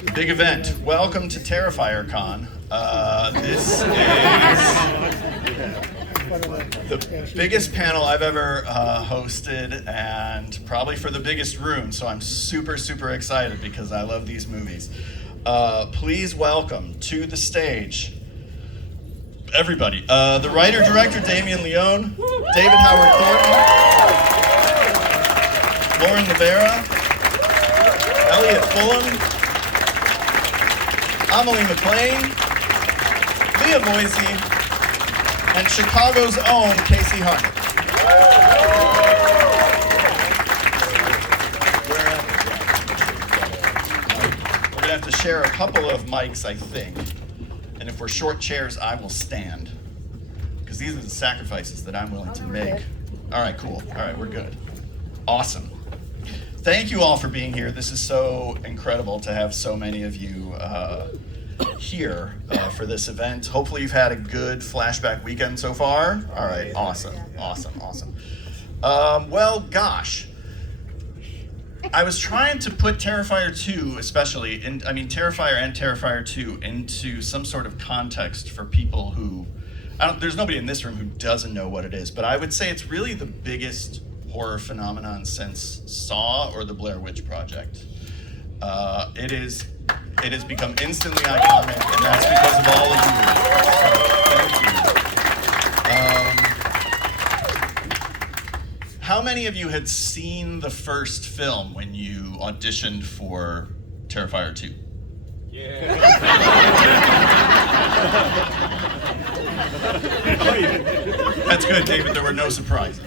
Big event. Welcome to Terrifier Con. This is the biggest panel I've ever hosted, and probably for the biggest room, so I'm super, super excited because I love these movies. Please welcome to the stage, everybody. The writer-director, Damien Leone, David Howard Thornton, Lauren Libera, Elliot Fulham, Amelie McLean, Leah Boise, and Chicago's own Casey Harnett. We're going to have to share a couple of mics, I think. And if we're short chairs, I will stand. Because these are the sacrifices that I'm willing to make. All right, cool. All right, we're good. Awesome. Thank you all for being here. This is so incredible to have so many of you here for this event. Hopefully you've had a good Flashback weekend so far. All right, awesome. Well, gosh. I was trying to put Terrifier 2 especially, Terrifier and Terrifier 2 into some sort of context for people who, there's nobody in this room who doesn't know what it is, but I would say it's really the biggest horror phenomenon since Saw or the Blair Witch Project. It has become instantly iconic, and that's because of all of you. Thank you. How many of you had seen the first film when you auditioned for Terrifier 2? Yeah. That's good, David. There were no surprises.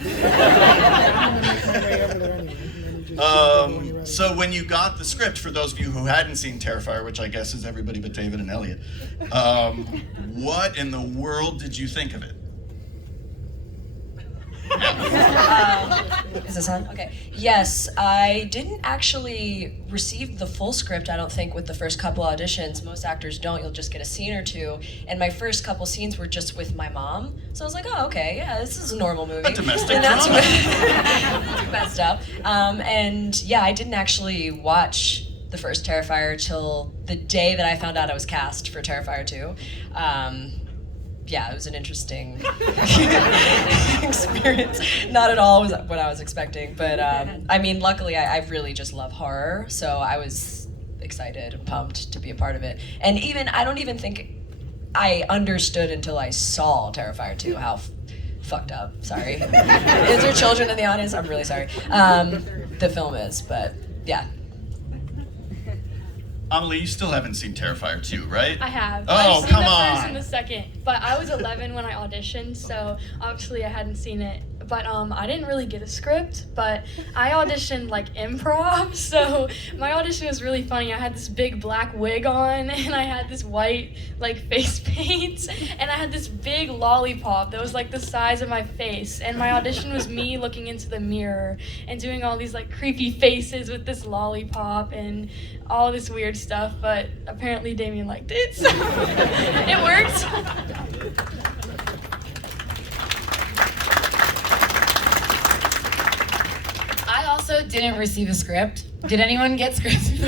So when you got the script, for those of you who hadn't seen Terrifier, which I guess is everybody but David and Elliot, what in the world did you think of it? Is this on? Okay. Yes, I didn't actually receive the full script, I don't think, with the first couple auditions. Most actors don't. You'll just get a scene or two. And my first couple scenes were just with my mom. So I was like, oh, okay, yeah, this is a normal movie. A domestic and that's drama. too messed up. And yeah, I didn't actually watch the first Terrifier till the day that I found out I was cast for Terrifier 2. Yeah, it was an interesting experience. Not at all what I was expecting, but luckily I really just love horror, so I was excited and pumped to be a part of it. And I don't even think I understood until I saw Terrifier 2 how fucked up, sorry. Is there children in the audience? I'm really sorry. The film is, but yeah. Amelie, you still haven't seen Terrifier 2, right? I have. Oh, I've seen come the on. first and the second, but I was 11 when I auditioned, so obviously I hadn't seen it. But I didn't really get a script, but I auditioned like improv, so my audition was really funny. I had this big black wig on, and I had this white like face paint, and I had this big lollipop that was like the size of my face, and my audition was me looking into the mirror and doing all these like creepy faces with this lollipop and all this weird stuff, but apparently Damien liked it, so it worked. I also didn't receive a script. Did anyone get scripts? This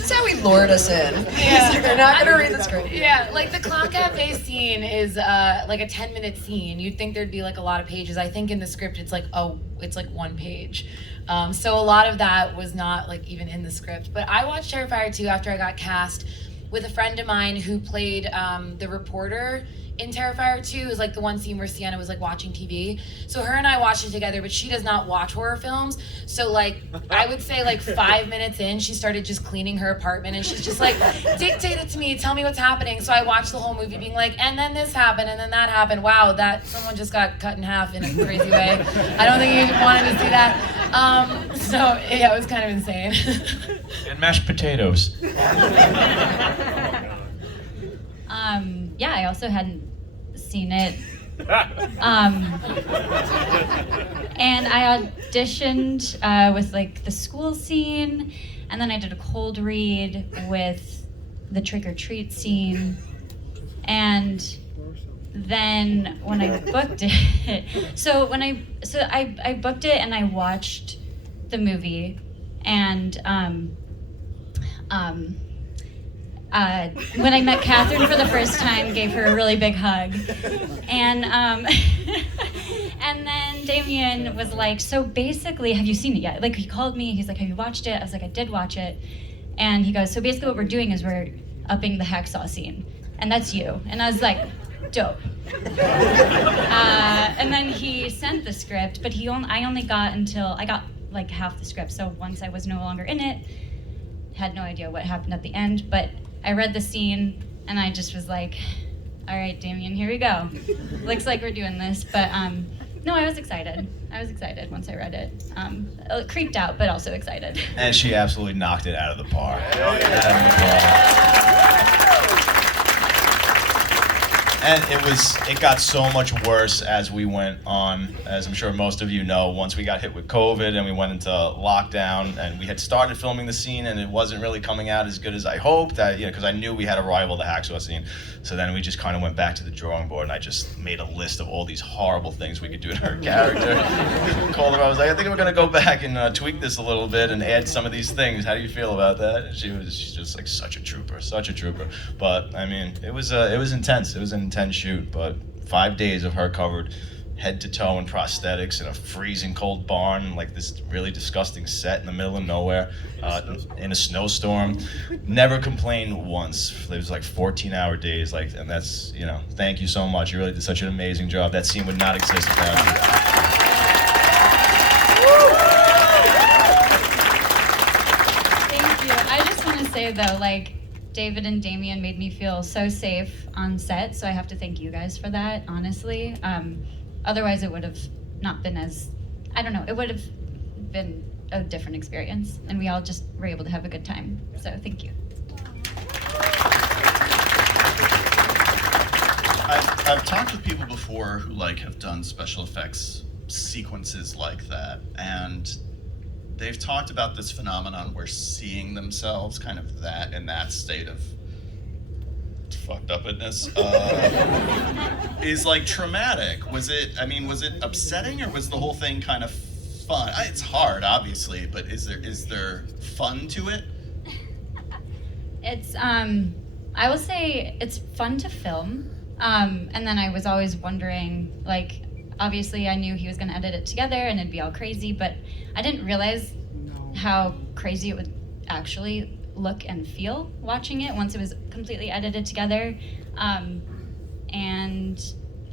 is how we lured us in. Yeah. They're not gonna read the script. Yeah, like the clown cafe scene is like a 10-minute scene. You'd think there'd be like a lot of pages. I think in the script it's like 1 page. So a lot of that was not like even in the script. But I watched Terrifier 2 after I got cast with a friend of mine who played the reporter in Terrifier 2. It was like the one scene where Sienna was like watching TV. So her and I watched it together, but she does not watch horror films. So like, I would say like 5 minutes in, she started just cleaning her apartment and she's just like, dictate it to me, tell me what's happening. So I watched the whole movie being like, and then this happened, and then that happened. Wow, someone just got cut in half in a crazy way. I don't think you wanted to see that. So yeah, it was kind of insane. And mashed potatoes. Yeah, I also hadn't seen it. And I auditioned with like the school scene, and then I did a cold read with the trick or treat scene, and then when I booked it, I booked it and I watched the movie, and when I met Catherine for the first time, gave her a really big hug. And and then Damien was like, so basically, have you seen it yet? Like, he called me, he's like, have you watched it? I was like, I did watch it. And he goes, so basically what we're doing is we're upping the hacksaw scene. And that's you. And I was like, dope. And then he sent the script, but I only got I got like half the script. So once I was no longer in it, had no idea what happened at the end, but I read the scene and I just was like, all right, Damien, here we go. Looks like we're doing this. But no, I was excited. I was excited once I read it. Creeped out, but also excited. And she absolutely knocked it out of the park. Out of the park. And it got so much worse as we went on, as I'm sure most of you know. Once we got hit with COVID and we went into lockdown, and we had started filming the scene and it wasn't really coming out as good as I hoped, because I knew we had to rival the hacksaw scene. So then we just kind of went back to the drawing board, and I just made a list of all these horrible things we could do to her character. I called her, I was like, I think we're gonna go back and tweak this a little bit and add some of these things. How do you feel about that? And she's just like such a trooper. But I mean, it was intense. It was an intense shoot, but 5 days of her covered head to toe in prosthetics in a freezing cold barn, like this really disgusting set in the middle of nowhere, in a snowstorm. Never complained once. It was like 14-hour days, and that's, thank you so much. You really did such an amazing job. That scene would not exist without you. Thank you. I just want to say though, David and Damien made me feel so safe on set, so I have to thank you guys for that, honestly. Otherwise it would have not been it would have been a different experience, and we all just were able to have a good time, so thank you. I've talked with people before who have done special effects sequences like that, and they've talked about this phenomenon where seeing themselves kind of in that state of fucked upness is traumatic. Was it upsetting, or was the whole thing kind of fun? It's hard, obviously, but is there fun to it? It's I will say it's fun to film, and then I was always wondering, obviously I knew he was going to edit it together and it'd be all crazy, but I didn't realize how crazy it would actually look and feel watching it once it was completely edited together. And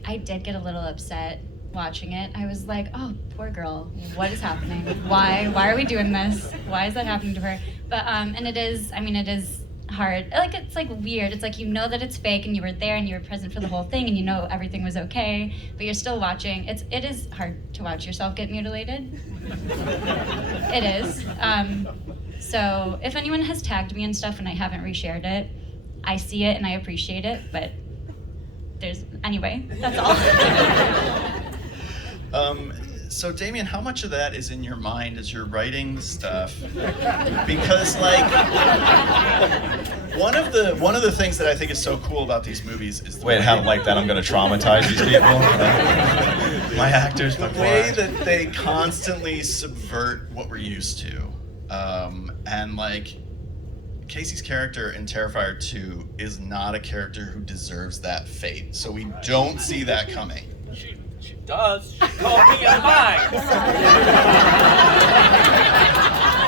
I did get a little upset watching it. I was like, oh, poor girl, what is happening? Why are we doing this? Why is that happening to her? But and it is hard. It's weird. It's that it's fake and you were there and you were present for the whole thing and everything was okay, but you're still watching. It is hard to watch yourself get mutilated. It is. So if anyone has tagged me and stuff and I haven't reshared it, I see it and I appreciate it, but anyway, that's all. So Damien, how much of that is in your mind as you're writing the stuff? Because one of the things that I think is so cool about these movies is the way I'm gonna traumatize these people. My actors, my way that they constantly subvert what we're used to. And Casey's character in Terrifier 2 is not a character who deserves that fate. So we don't see that coming. She does. She called me a mine.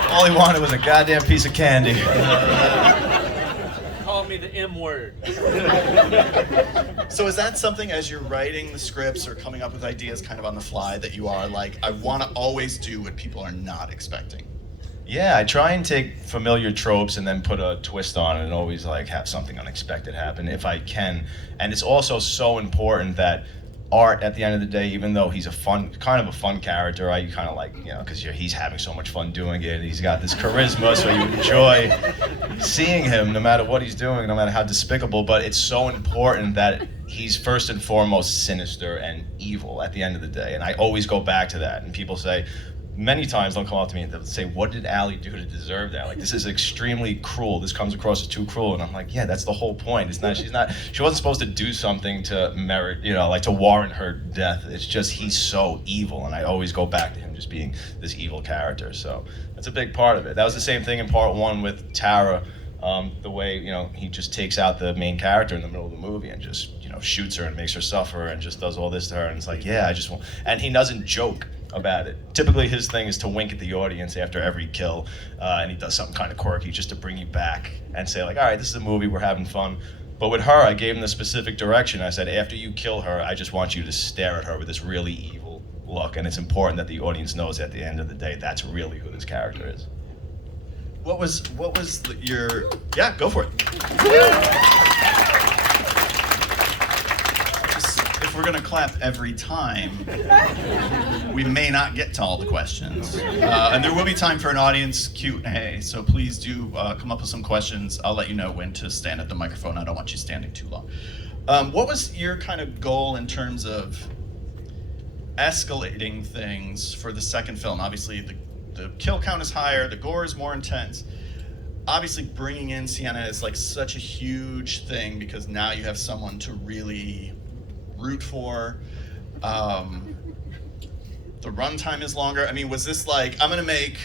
All he wanted was a goddamn piece of candy. Call me the M word. So is that something, as you're writing the scripts or coming up with ideas kind of on the fly, that you are I want to always do what people are not expecting? Yeah, I try and take familiar tropes and then put a twist on it and always have something unexpected happen if I can. And it's also so important that Art, at the end of the day, even though he's a fun character, I kind of because he's having so much fun doing it. He's got this charisma, so you enjoy seeing him no matter what he's doing, no matter how despicable. But it's so important that he's first and foremost sinister and evil at the end of the day. And I always go back to that. And people say, many times they'll come up to me and they'll say, what did Allie do to deserve that? This is extremely cruel. This comes across as too cruel. And I'm like, yeah, that's the whole point. She wasn't supposed to do something to merit, to warrant her death. It's just, he's so evil. And I always go back to him just being this evil character. So that's a big part of it. That was the same thing in part 1 with Tara. The way, he just takes out the main character in the middle of the movie and just, shoots her and makes her suffer and just does all this to her. And it's like, yeah, I just want, and he doesn't joke about it. Typically his thing is to wink at the audience after every kill, and he does something kind of quirky just to bring you back and say like, all right, this is a movie, we're having fun. But with her, I gave him the specific direction. I said, after you kill her, I just want you to stare at her with this really evil look. And it's important that the audience knows at the end of the day, that's really who this character is. What was your, yeah, go for it. If we're gonna clap every time, we may not get to all the questions. And there will be time for an audience Q&A, so please do come up with some questions. I'll let you know when to stand at the microphone. I don't want you standing too long. What was your kind of goal in terms of escalating things for the second film? Obviously, the kill count is higher, the gore is more intense. Obviously, bringing in Sienna is like such a huge thing because now you have someone to really root for. The runtime is longer. I mean, was this like, I'm gonna make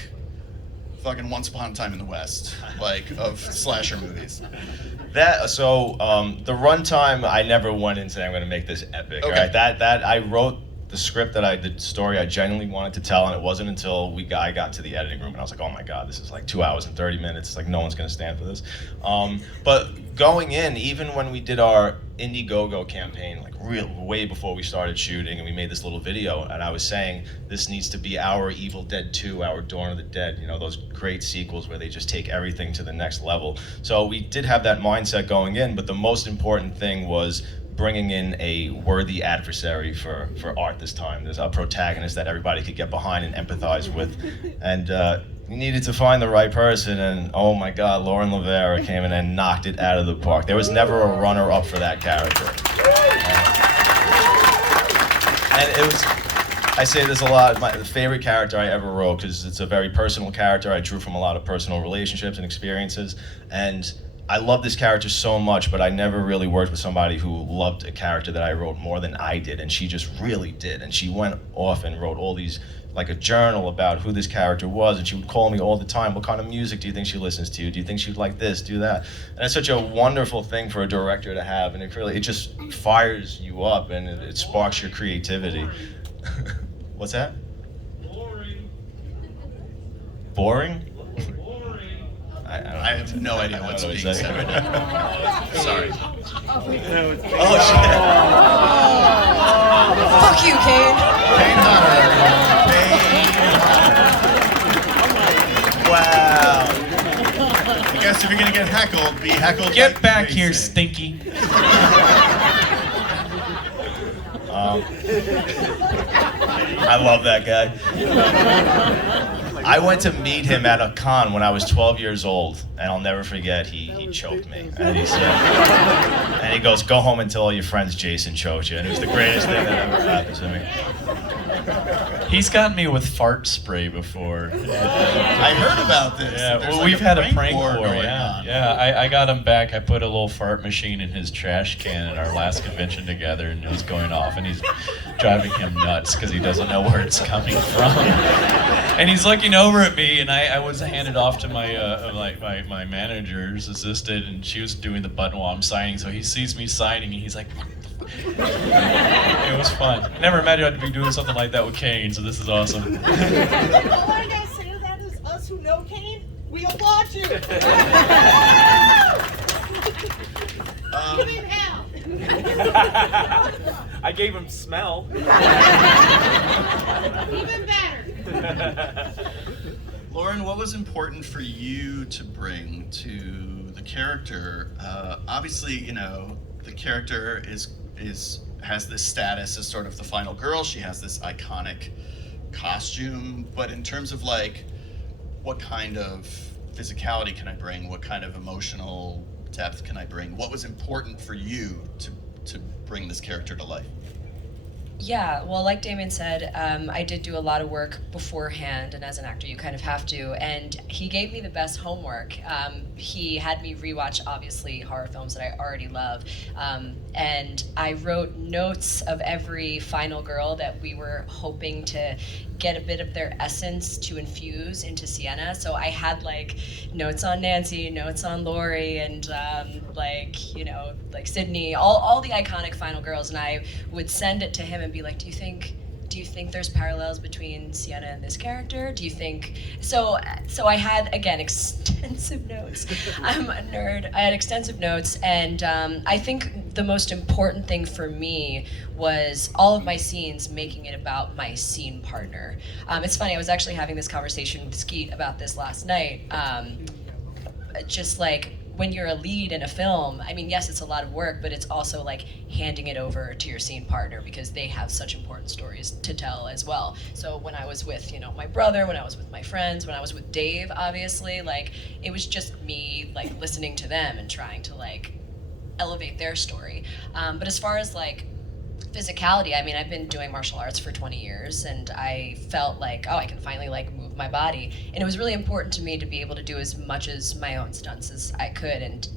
fucking Once Upon a Time in the West, like, of slasher movies? The runtime, I never went in saying I'm gonna make this epic. Okay. Right? That I wrote the script, the story I genuinely wanted to tell, and it wasn't until I got to the editing room and I was like, oh my god, this is like 2 hours and 30 minutes. It's like no one's gonna stand for this. But going in, even when we did our Indiegogo campaign, like way before we started shooting, and we made this little video, and I was saying this needs to be our Evil Dead 2, our Dawn of the Dead, those great sequels where they just take everything to the next level. So we did have that mindset going in, but the most important thing was bringing in a worthy adversary for art this time. There's a protagonist that everybody could get behind and empathize with. And you needed to find the right person, and oh my God, Lauren Levera came in and knocked it out of the park. There was never a runner-up for that character. And it was, I say this a lot, the favorite character I ever wrote, because it's a very personal character. I drew from a lot of personal relationships and experiences, and I love this character so much, but I never really worked with somebody who loved a character that I wrote more than I did, and she just really did. And she went off and wrote all these, like a journal about who this character was, and she would call me all the time, what kind of music do you think she listens to? Do you think she'd like this, do that? And it's such a wonderful thing for a director to have, and it just fires you up, and it sparks your creativity. What's that? Boring. Boring? I have no idea what's being said right now. Sorry. Oh, shit. Fuck you, Kane. Kane Hunter. Wow. I guess if you're gonna get heckled, be heckled. Get like back they here, say. Stinky. I love that guy. I went to meet him at a con when I was 12 years old, and I'll never forget, he choked me. And he said, and he goes, go home and tell all your friends Jason choked you. And it was the greatest thing that ever happened to me. He's gotten me with fart spray before. I heard about this. Yeah, There's well, like we've had a prank war war, going yeah. on. Yeah, I got him back. I put a little fart machine in his trash can at our last convention together, and it was going off, and he's driving him nuts because he doesn't know where it's coming from. And he's looking over at me, and I was handed off to my my manager's assistant, and she was doing the button while I'm signing, so he sees me signing, and he's like, what the fuck? It was fun. Never imagined I'd be doing something like that with Kane, so this is awesome. All I gotta say to that is, us who know Kane, we applaud you. Give him hell. I gave him smell. Even better. Lauren, what was important for you to bring to the character? Obviously, the character has this status as sort of the final girl. She has this iconic costume, but in terms of like, what kind of physicality can I bring? What kind of emotional depth can I bring? What was important for you to bring this character to life? Yeah, well, like Damien said, I did do a lot of work beforehand, and as an actor, you kind of have to. And he gave me the best homework. He had me rewatch, obviously, horror films that I already love. And I wrote notes of every final girl that we were hoping to get a bit of their essence to infuse into Sienna. So I had like notes on Nancy, notes on Lori, and like, you know, like Sydney, all the iconic final girls, and I would send it to him and be like, do you think there's parallels between Sienna and this character? Do you think so I had, again, extensive notes. I'm a nerd. I had extensive notes, and I think the most important thing for me was all of my scenes making it about my scene partner. It's funny, I was actually having this conversation with Skeet about this last night. Just like, when you're a lead in a film, I mean, yes, it's a lot of work, but it's also like handing it over to your scene partner because they have such important stories to tell as well. So when I was with, you know, my brother, when I was with my friends, when I was with Dave, obviously, like, it was just me, like, listening to them and trying to, like, elevate their story. But as far as, like, physicality, I mean, I've been doing martial arts for 20 years, and I felt like, oh, I can finally, like, move my body. And it was really important to me to be able to do as much as my own stunts as I could. And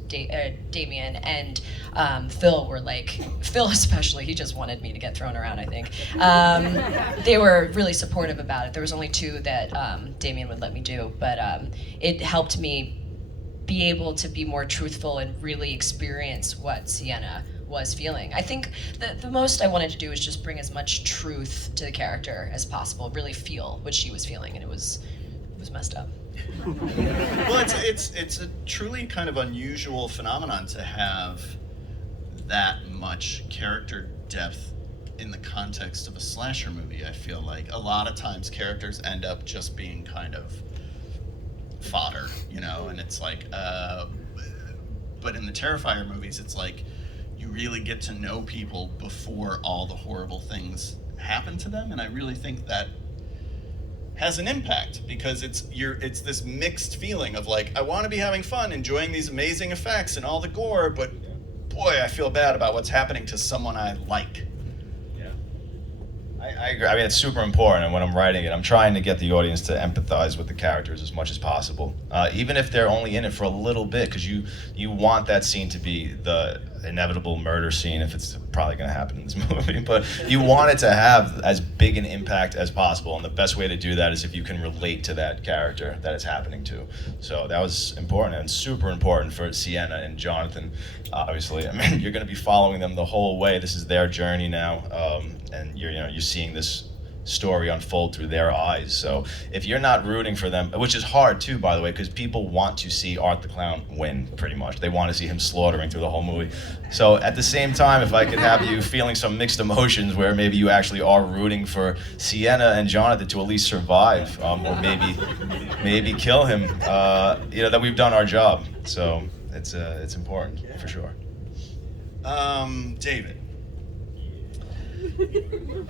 Damien and Phil were like, Phil especially, he just wanted me to get thrown around, I think. They were really supportive about it. There was only 2 that Damien would let me do, but it helped me be able to be more truthful and really experience what Sienna was feeling. I think the most I wanted to do was just bring as much truth to the character as possible, really feel what she was feeling, and it was messed up. Well, it's a truly kind of unusual phenomenon to have that much character depth in the context of a slasher movie. I feel like a lot of times characters end up just being kind of fodder, you know, and it's like, but in the Terrifier movies, it's like you really get to know people before all the horrible things happen to them, and I really think that has an impact because it's this mixed feeling of like, I want to be having fun, enjoying these amazing effects and all the gore, but boy, I feel bad about what's happening to someone I like. I agree. I mean, it's super important, and when I'm writing it, I'm trying to get the audience to empathize with the characters as much as possible, even if they're only in it for a little bit, because you want that scene to be the inevitable murder scene, if it's probably going to happen in this movie, but you want it to have as big an impact as possible, and the best way to do that is if you can relate to that character that it's happening to. So that was important, and super important for Sienna and Jonathan, obviously. I mean, you're going to be following them the whole way. This is their journey now, and you're seeing this story unfold through their eyes. So if you're not rooting for them, which is hard too, by the way, because people want to see Art the Clown win, pretty much. They want to see him slaughtering through the whole movie. So at the same time, if I could have you feeling some mixed emotions where maybe you actually are rooting for Sienna and Jonathan to at least survive, or maybe kill him, that we've done our job. So it's important, for sure. David.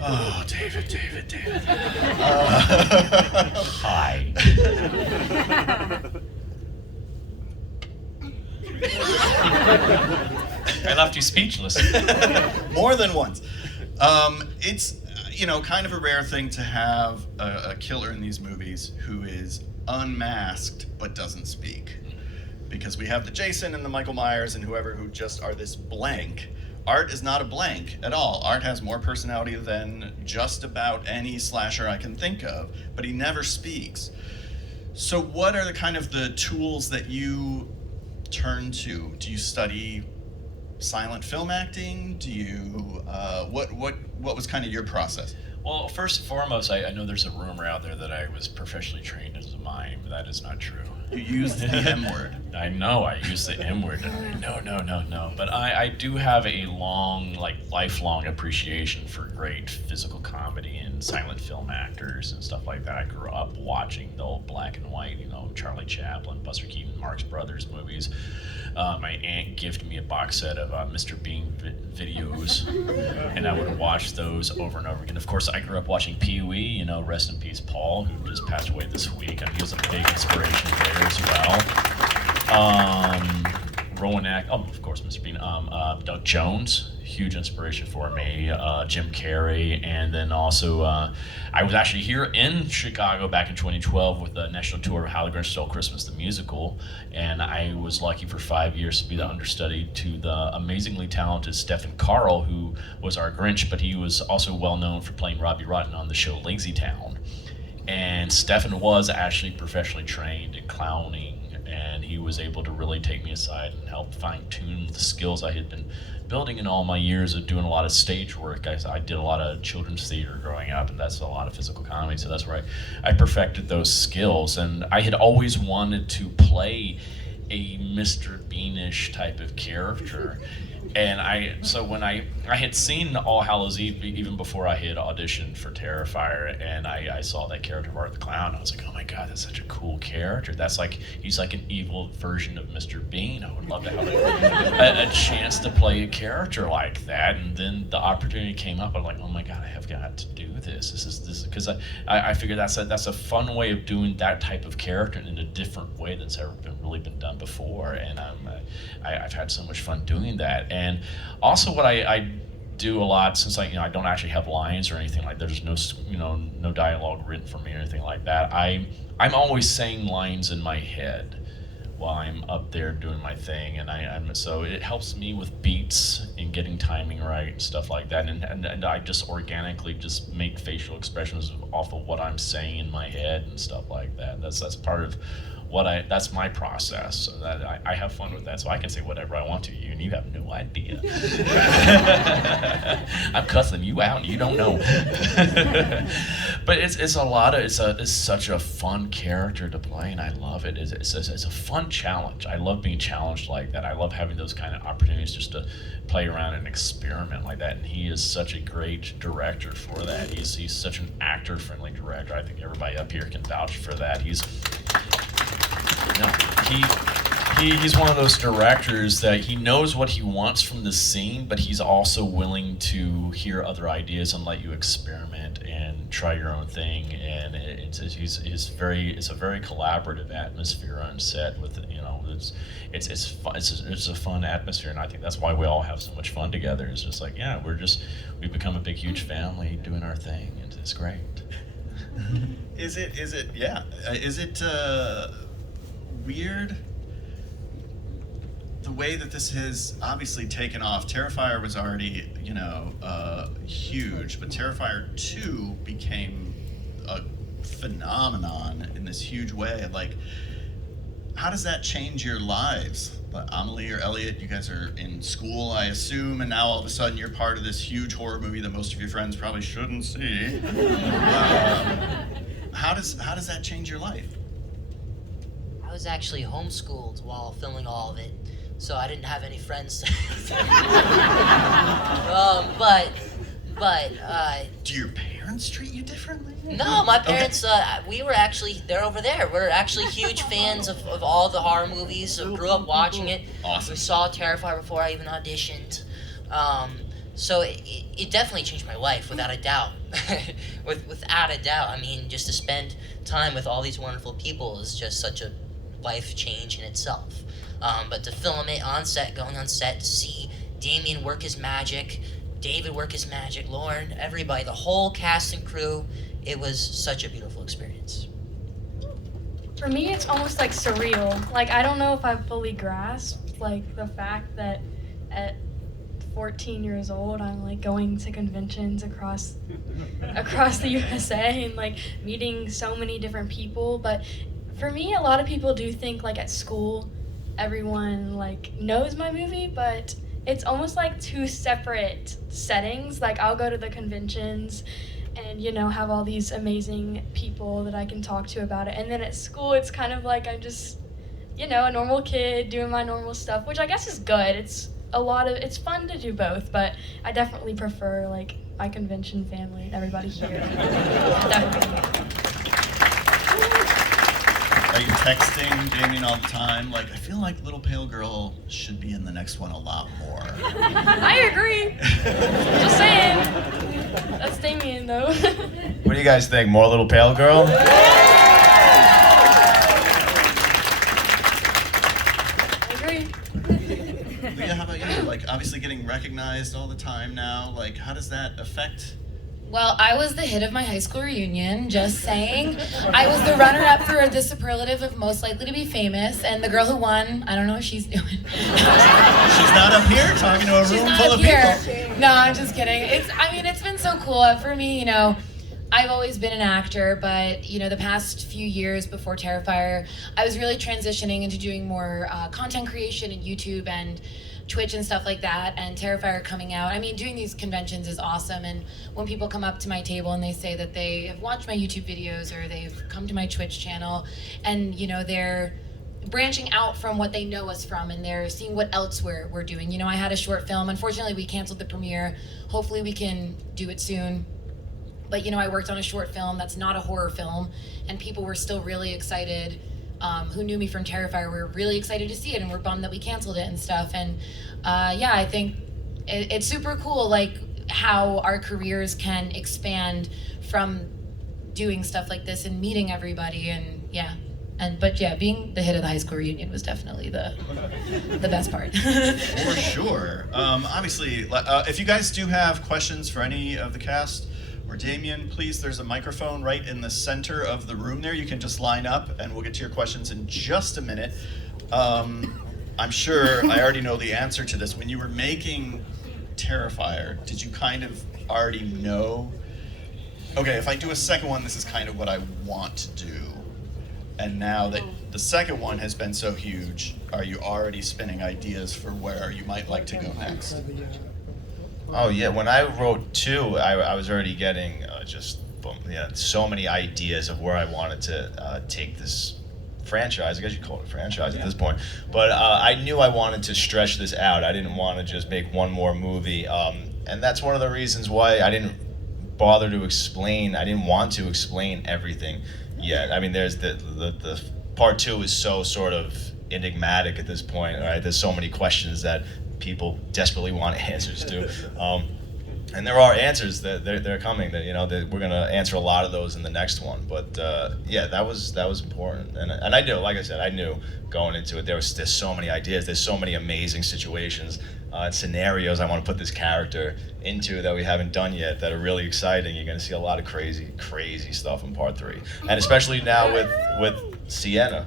Oh, David. Hi. I left you speechless. More than once. It's kind of a rare thing to have a killer in these movies who is unmasked but doesn't speak. Because we have the Jason and the Michael Myers and whoever who just are this blank. Art is not a blank at all. Art has more personality than just about any slasher I can think of, but he never speaks. So what are the tools that you turn to? Do you study silent film acting? Do you, what was kind of your process? Well, first and foremost, I know there's a rumor out there that I was professionally trained as a mime. That is not true. You used the M word. I know, I used the M word. No. But I do have a lifelong appreciation for great physical comedy and silent film actors and stuff like that. I grew up watching the old black and white, Charlie Chaplin, Buster Keaton, Marx Brothers movies. My aunt gifted me a box set of Mr. Bean videos, and I would watch those over and over again. Of course, I grew up watching Pee-wee, rest in peace, Paul, who just passed away this week. He was a big inspiration there as well. Rowan of course, Mr. Bean. Doug Jones, huge inspiration for me. Jim Carrey, and then also I was actually here in Chicago back in 2012 with the national tour of How the Grinch Stole Christmas, the musical, and I was lucky for 5 years to be the understudy to the amazingly talented Stephen Carl, who was our Grinch, but he was also well known for playing Robbie Rotten on the show Lazy Town. And Stefan was actually professionally trained in clowning, and he was able to really take me aside and help fine-tune the skills I had been building in all my years of doing a lot of stage work. I did a lot of children's theater growing up, and that's a lot of physical comedy, so that's where I perfected those skills. And I had always wanted to play a Mr. Beanish type of character. And so when I had seen All Hallows Eve even before I had auditioned for Terrifier, and I saw that character of Art the Clown, I was like, oh my god, that's such a cool character. That's like, he's like an evil version of Mr. Bean. I would love to have a chance to play a character like that. And then the opportunity came up. I'm like, oh my god, I have got to do this. This is because I figured that's a fun way of doing that type of character in a different way that's ever really been done before. And I've had so much fun doing that. And also what I do a lot, since I don't actually have lines or anything like that, there's no dialogue written for me or anything like that. I'm always saying lines in my head while I'm up there doing my thing, and so it helps me with beats and getting timing right and stuff like that, and I just organically just make facial expressions off of what I'm saying in my head and stuff like that. That's part of that's my process. So that I have fun with that, so I can say whatever I want to you, and you have no idea. I'm cussing you out, and you don't know. But it's such a fun character to play, and I love it. It's a fun challenge. I love being challenged like that. I love having those kind of opportunities just to play around and experiment like that. And he is such a great director for that. He's such an actor-friendly director. I think everybody up here can vouch for that. He's one of those directors that he knows what he wants from the scene, but he's also willing to hear other ideas and let you experiment and try your own thing. And it's a very collaborative atmosphere on set. With it's a fun atmosphere, and I think that's why we all have so much fun together. It's just like, yeah, we've become a big huge family doing our thing, and it's great. Is it weird the way that this has obviously taken off? Terrifier was already, huge, but Terrifier 2 became a phenomenon in this huge way. Like, how does that change your lives? Amelie or Elliot, you guys are in school, I assume, and now all of a sudden you're part of this huge horror movie that most of your friends probably shouldn't see. How does that change your life? I was actually homeschooled while filming all of it, so I didn't have any friends. Do your parents treat you differently? No, my parents, they're over there. We're actually huge fans of all the horror movies. So grew up watching it. Awesome. We saw Terrifier before I even auditioned. So it definitely changed my life, without a doubt. Without a doubt. I mean, just to spend time with all these wonderful people is just such a life change in itself. But to film it on set, going on set, to see Damien work his magic, David work his magic, Lauren, everybody, the whole cast and crew, it was such a beautiful experience. For me, it's almost like surreal. Like, I don't know if I've fully grasped, like, the fact that at 14 years old, I'm, like, going to conventions across the USA and, like, meeting so many different people. But for me, a lot of people do think, like, at school, everyone, like, knows my movie, but it's almost like two separate settings. Like, I'll go to the conventions and, have all these amazing people that I can talk to about it. And then at school, it's kind of like I'm just, a normal kid doing my normal stuff, which I guess is good. It's fun to do both, but I definitely prefer, like, my convention family and everybody here. Definitely. Are you texting Damien all the time? Like, I feel like Little Pale Girl should be in the next one a lot more. I agree. Just saying. That's Damien, though. What do you guys think? More Little Pale Girl? I agree. Leah, how about you? Like, obviously getting recognized all the time now. Like, how does that affect? Well, I was the hit of my high school reunion, just saying. I was the runner-up for the superlative of most likely to be famous, and the girl who won, I don't know what she's doing. She's not up here talking to a room full of people. No, I'm just kidding. It's been so cool. For me, I've always been an actor, but you know, the past few years before Terrifier, I was really transitioning into doing more content creation and YouTube and Twitch and stuff like that, and Terrifier coming out. I mean, doing these conventions is awesome, and when people come up to my table and they say that they have watched my YouTube videos or they've come to my Twitch channel, and you know, they're branching out from what they know us from, and they're seeing what else we're doing. You know, I had a short film. Unfortunately, we canceled the premiere. Hopefully we can do it soon. But you know, I worked on a short film that's not a horror film, and people were still really excited. Who knew me from Terrifier were really excited to see it, and we're bummed that we canceled it and stuff. And yeah, I think it's super cool, like how our careers can expand from doing stuff like this and meeting everybody. And yeah, but yeah, being the hit of the high school reunion was definitely the best part. For sure. Obviously, if you guys do have questions for any of the cast or Damien, please, there's a microphone right in the center of the room there. You can just line up and we'll get to your questions in just a minute. I'm sure I already know the answer to this. When you were making Terrifier, did you kind of already know, okay, if I do a second one, this is kind of what I want to do? And now that the second one has been so huge, are you already spinning ideas for where you might like to go next? Oh yeah, when I wrote 2, I was already getting so many ideas of where I wanted to take this franchise. I guess you call it a franchise at this point. But I knew I wanted to stretch this out. I didn't want to just make one more movie. And that's one of the reasons why I didn't bother to explain. I didn't want to explain everything yet. I mean, there's the part 2 is so sort of enigmatic at this point, right? There's so many questions that people desperately want answers to, and there are answers that they're coming. That, you know, that we're gonna answer a lot of those in the next one. But yeah, that was important, and I knew, like I said, I knew going into it. There's so many ideas. There's so many amazing situations and scenarios I want to put this character into that we haven't done yet that are really exciting. You're gonna see a lot of crazy stuff in part 3, and especially now with Sienna.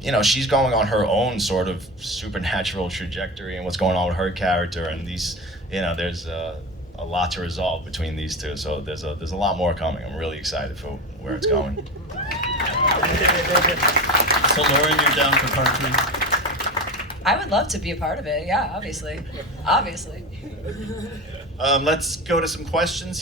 You know, she's going on her own sort of supernatural trajectory and what's going on with her character, and these, you know, there's a lot to resolve between these two. So there's a lot more coming. I'm really excited for where it's going. So Lauren, you're down for part 3? I would love to be a part of it. Yeah, obviously. Let's go to some questions.